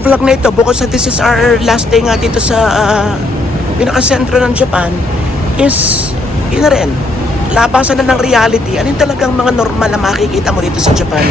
Itong vlog na ito, bukod sa this is our last day nga dito sa pinakasentro ng Japan, is yun na rin, labasan na ng reality. Ano yung talagang mga normal na makikita mo dito sa Japan,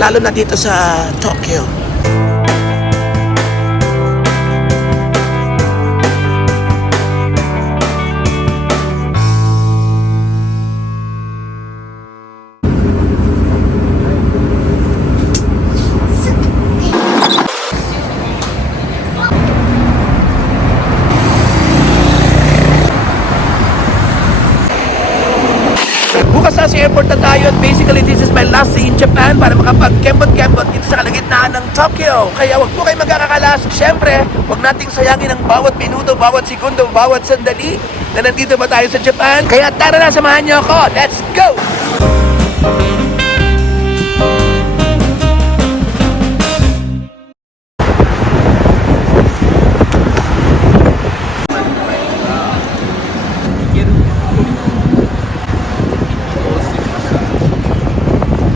lalo na dito sa Tokyo. Bukas sa airport na tayo at basically this is my last day in Japan para makapag-kembot-kembot dito sa kalagitnaan ng Tokyo. Kaya wag po kayo magkakakalas. Siyempre, wag nating sayangin ang bawat minuto, bawat segundo, bawat sandali na nandito ba tayo sa Japan. Kaya tara na, samahan niyo ako. Let's go!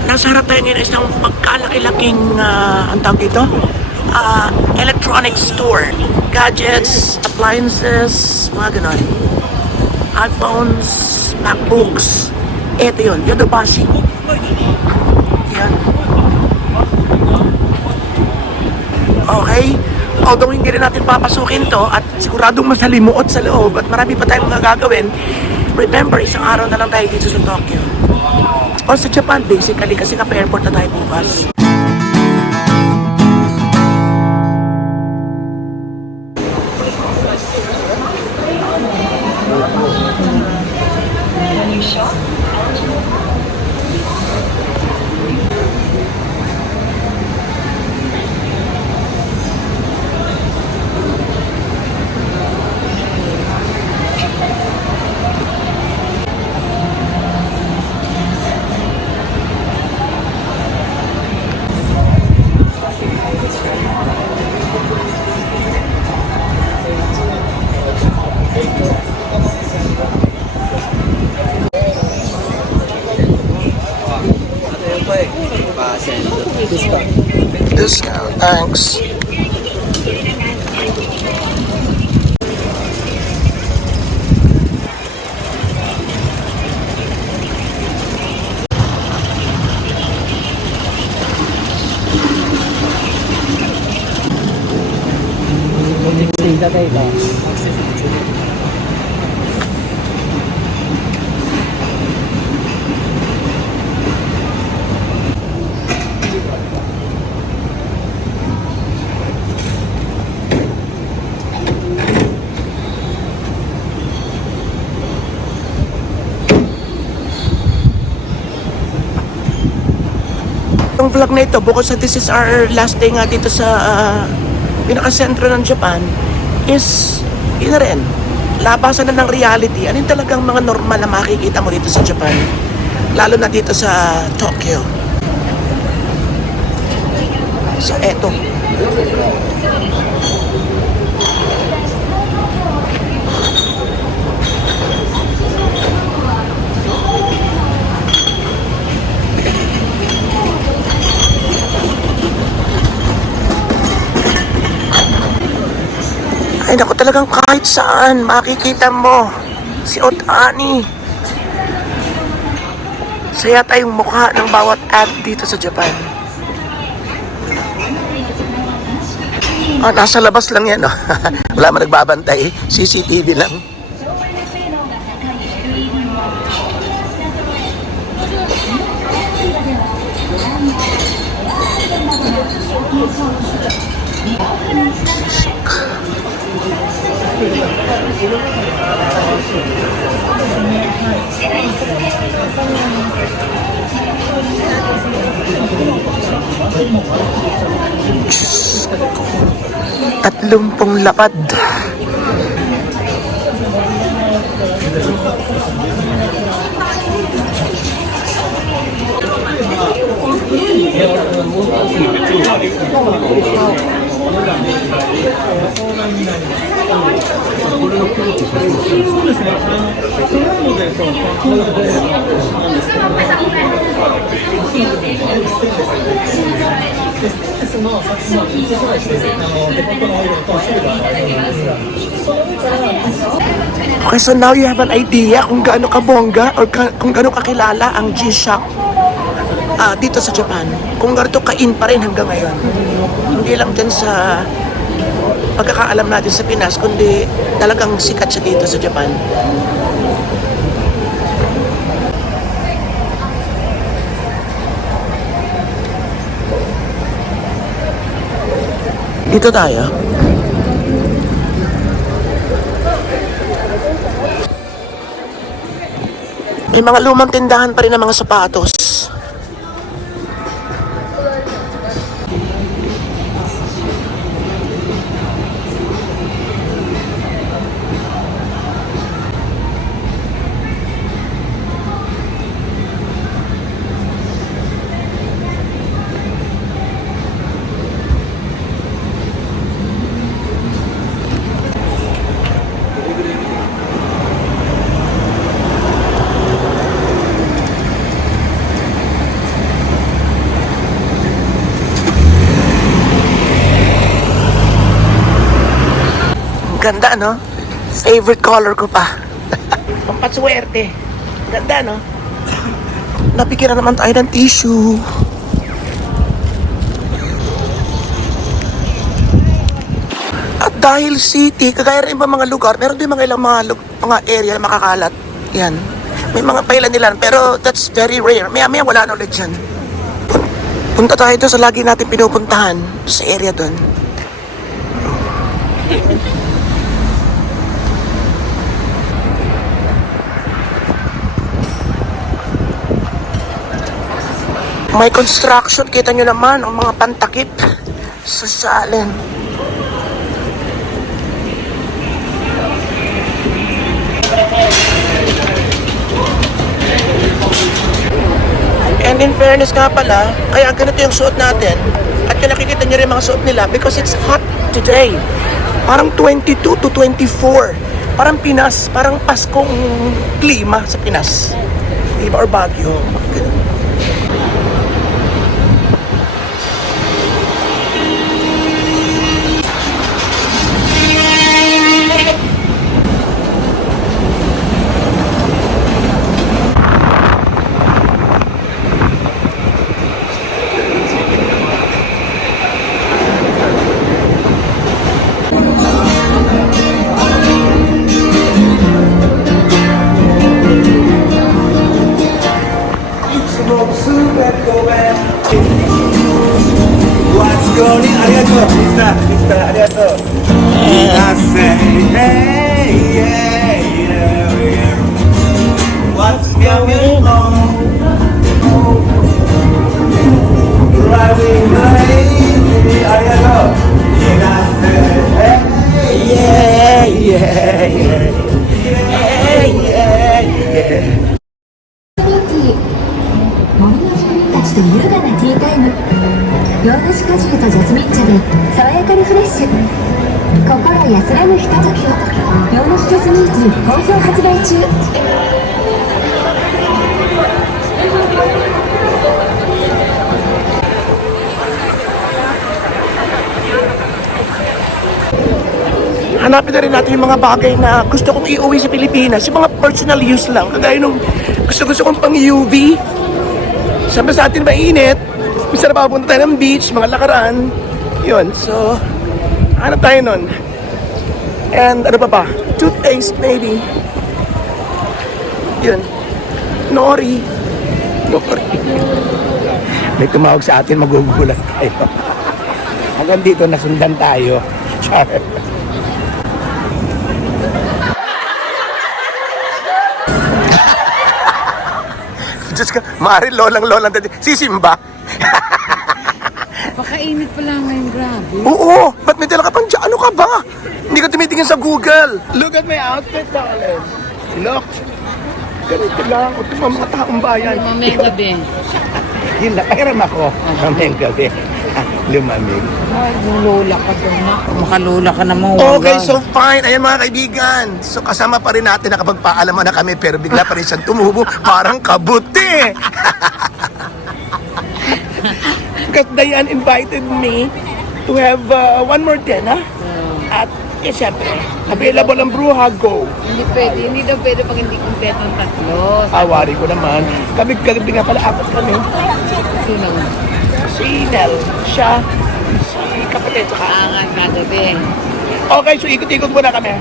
Nasa harap tayo ngayon isang pagkalaki-laking ang tawag dito, electronic store. Gadgets, appliances, mga ganon. iPhones, MacBooks. Ito yun, Yodobashi. Yan. Okay. Although hindi rin natin papasukin to at siguradong masalimuot sa loob at marami pa tayong mga gagawin, remember, isang araw na lang tayo dito sa Tokyo. O sa Japan, basically, kasi napa-airport na tayo bukas. Discount, thanks. Itong vlog na ito, bukod sa this is our last day nga dito sa pinakasentro ng Japan, is yun na rin, labasan na ng reality. Ano yung talagang mga normal na makikita mo dito sa Japan, lalo na dito sa Tokyo. So eto, ay naku, talagang kahit saan makikita mo si Otani. Saya tayong mukha ng bawat ad dito sa Japan. Nasa labas lang yan, no? Wala man nagbabantay, CCTV lang. Tatlumpong lapad. のさっきの一緒ですね。デコトのオイルと種類があるんですが、その上から Okay, so now you have an idea kung gaano kabongga or kung gaano kakilala ang G-Shock dito sa Japan. Kung gaano ka-in pa rin hanggang ngayon. Hindi lang dyan sa pagkakaalam natin sa Pinas, kundi talagang sikat siya dito sa Japan. Dito tayo. May mga lumang tindahan pa rin ng mga sapatos. Ganda, no? Favorite color ko pa. Pampaswerte. Ganda, no? Napikiran naman tayo ng tissue. At dahil city, kagaya rin ba mga lugar, meron din mga ilang mga area na makakalat. Yan. May mga pailan nila, pero that's very rare. Maya wala na ulit yan. Punta tayo doon sa lagi natin pinupuntahan sa area doon. May construction, kita nyo naman, ang mga pantakip. Sosyalin. And in fairness nga pala, kaya ganito yung suot natin. At yung nakikita nyo rin mga suot nila because it's hot today. Parang 22 to 24. Parang Pinas, parang Paskong klima sa Pinas. Diba? Or Baguio. Ganun. What's going on? Arigato, Mr. Arigato. I say, hey, yeah, yeah, yeah. What's going on? Driving crazy. Arigato. I say, hey, yeah, yeah, yeah. Hey, yeah, yeah. 森の住人たちと優雅なティータイム。洋梨果汁とジャスミン茶で爽やかリフレッシュ。心安らぐひとときを。洋梨ジャスミンティー好評発売中。Hanapin na rin natin yung mga bagay na gusto kong iuwi sa Pilipinas. Yung mga personal use lang. Kagaya nung gusto kong pang UV. Siyempre sa atin mainit. Minsan na papunta tayo ng beach, mga lakaran. Yun, so hanap tayo nun. And ano pa ba? Toothpaste maybe. Yun. Nori. May tumawag sa atin, magugulat tayo. Hanggang dito nasundan tayo. Char. Diyos ka, maaaring lolang dati. Si Simba. Pakainit pa lang ngayon, grabe. Oo, ba't may dala ka pang dyan? Ano ka ba? Hindi ka tumitingin sa Google. Look at my outfit, darling. Look. Ganito lang. O, ito mga taong bayan. Mamayang gabi. Yun na, pakiram ako. Mamayang gabi. Lumamig. Ay, lola ka doon na. Makalola ka naman. Okay, so fine. Ayan mga kaibigan. So kasama pa rin natin nakapagpaalaman na kami pero bigla pa rin siyang tumubo. Parang kabuti. Because Diane invited me to have one more dinner. At, syempre, available ang Bruja, go. Hindi daw pwede pag hindi kumpleto ang tatlo. Awari ko naman. Kami nga pala, apat kami. Sino? Si Nel, siya, si kapatid, saka. Angan kagabi. Okay, so ikot-ikot muna kami.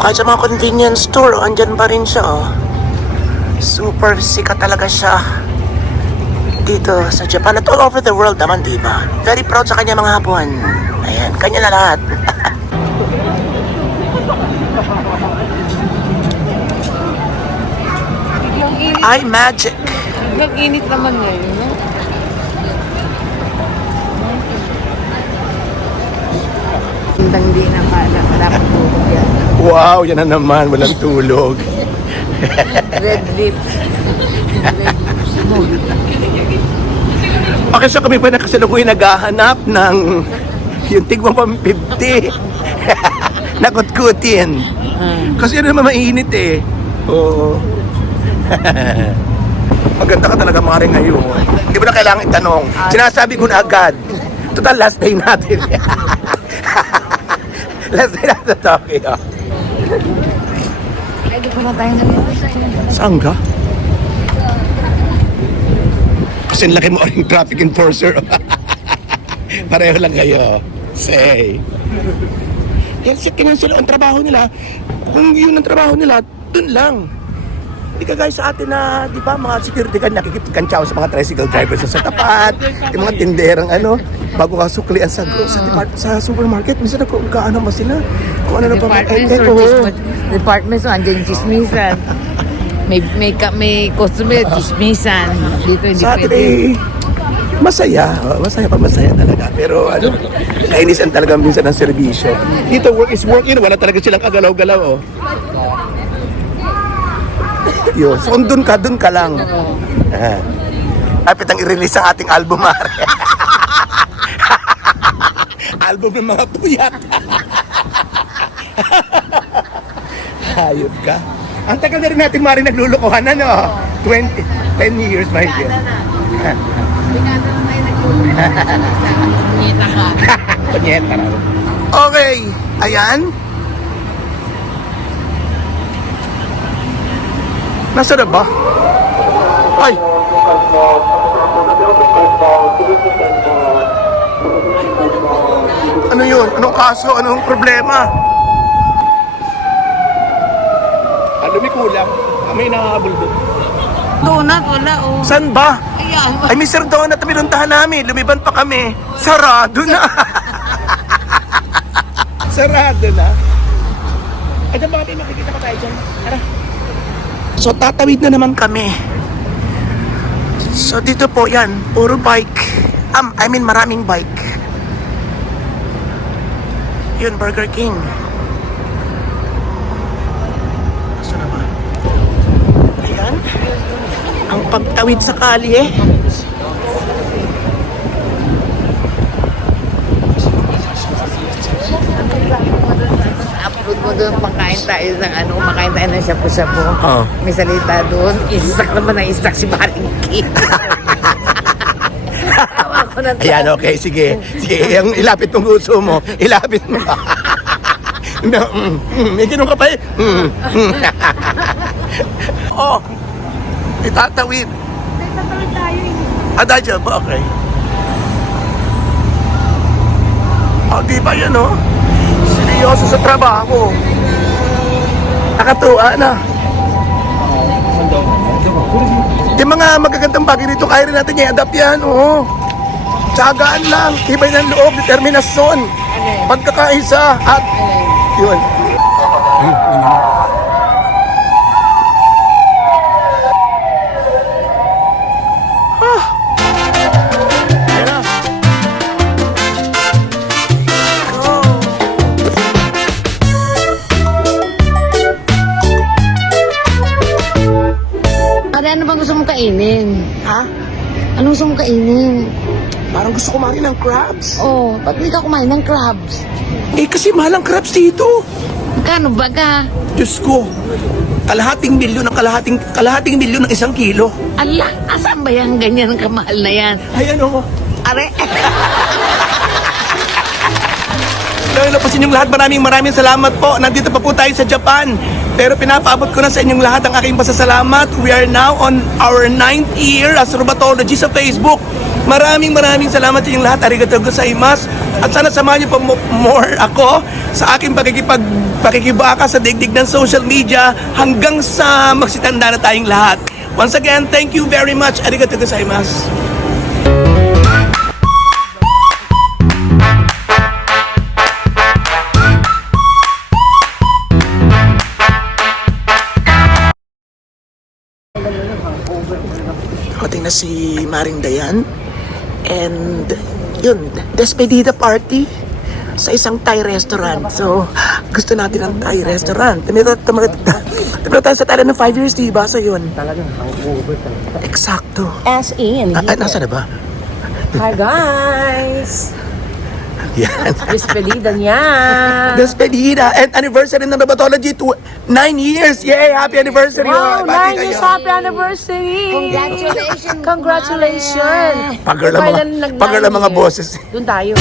Kahit sa mga convenience store, andyan pa rin siya, oh. Super sikat talaga siya dito sa Japan at all over the world naman, diba? Very proud sa kanya mga hapon. Ayan, kanya na lahat. Ay, magic. Nag-init naman ngayon, no? Hindi na dapat tulog yan. Wow, yan na naman, walang tulog. Red lips. Red lips mo. Okay, so kami pa nakasalukuyan naghahanap ng yung tigwang pang 50 na kutkutin. Kasi yun naman mainit eh. Oo. Maganda ka talaga mga rin ngayon. Hindi mo na kailangan itanong. Sinasabi ko na agad. Total last day natin. Last day natin sa Tokyo. Pwede pa na tayo ngayon. Saan ka? Kasi laki mo rin traffic enforcer. Pareho lang kayo. Say. Yan si kinansel ang trabaho nila. Kung yun ang trabaho nila, dun lang. Hindi ka guys sa atin na, di ba, mga security guard nakikipagkantsaw sa mga tricycle drivers sa tapat, yung mga tinderang bago ka suklian sa sa supermarket, minsan nagkaano ba sila? Kung ano na pa Department store, andyan yung chismisan. May customer, chismisan. Dito hindi sa atin pwede. masaya. Masaya pa, masaya talaga. Pero kainisan talaga minsan ng serbisyo. Dito, work is work. Wala talaga silang kagalaw-galaw. Oh. Yun. So, dun ka lang. Kapit ang i-release ang ating album, Mare. Album ng mga puyat. Hayop ka. Ang tagal na rin natin, Mare, naglulukuhan, 10 years, my dear. Bigada na tayo nagluluto. Punyeta ka. Punyeta raw. Okay, ayan. Nasa na ba? Ay! Ano yun? Anong kaso? Anong problema? May kulang. May nakahabol doon. Donut, wala oh. Saan ba? Ayan. Ay, Mr. Donut, pinuntahan namin. Lumiban pa kami. Sarado na. Sarado na. Ay, dyan ba kami? Makikita pa tayo dyan. Tara. So, tatawid na naman kami. So, dito po yan. Puro bike. Maraming bike. Yun, Burger King. Saan naman? Ayan. Ang pagtawid sa kalye. Upload mo doon, makain tayo makain tayo ng shabu-shabu. Oo. May salita doon, isak naman na isak si Maringki. Tawa ko na Ayan, okay, sige. Sige, yung ilapit mong gusto mo. Ilapit mo. May ganun ka pa eh. Oh, itatawid. Tatawid tayo eh. Adadya ba? Okay. Oh, di ba yan, oh? Seryoso sa trabaho. Nakatuwa na. Yung mga magagandang bagay dito, kaya rin natin i-adapt yan, oo. Tsagaan lang, tibay ng loob, determinasyon, pagkakaisa, at yun. Yan na. Go. Ano bang gusto mong kainin? kainin? Ha? Anong gusto mong kainin? Parang gusto kumain ng crabs. Oh, ba't hindi ka kumain ng crabs? Eh, kasi mahal ang crabs dito. Magkano ba ka? Diyos ko, kalahating milyon ng 1 kilo. Ala, asan ba yan ganyan kamahal na yan? Ay, ano? Are, Dahil po sa inyong lahat, maraming salamat po. Nandito pa po tayo sa Japan. Pero pinapaabot ko na sa inyong lahat ang aking pasasalamat. We are now on our 9th year as Robatology sa Facebook. Maraming salamat sa inyong lahat. Arigatou gozaimasu. At sana samahan niyo pa more ako sa aking pakikibaka sa digdig ng social media hanggang sa magsitanda na tayong lahat. Once again, thank you very much. Arigatou gozaimasu. Dumating na si Maring Dayan. And yun, despedida party sa isang Thai restaurant. So, gusto natin ng Thai restaurant. Tumira tayo sa Thailand ng 5 years, diba? So yun. Talagang hangover talaga. Eksakto. As in, Nasa na ba? hi guys! Yan. Despedida niya! Despedida and anniversary ng Robatology to 9 years. Yay! Happy anniversary! Wow, Bati 9 years kayo. happy anniversary! congratulations! Congratulations! Pagar lang mga boses. Doon tayo.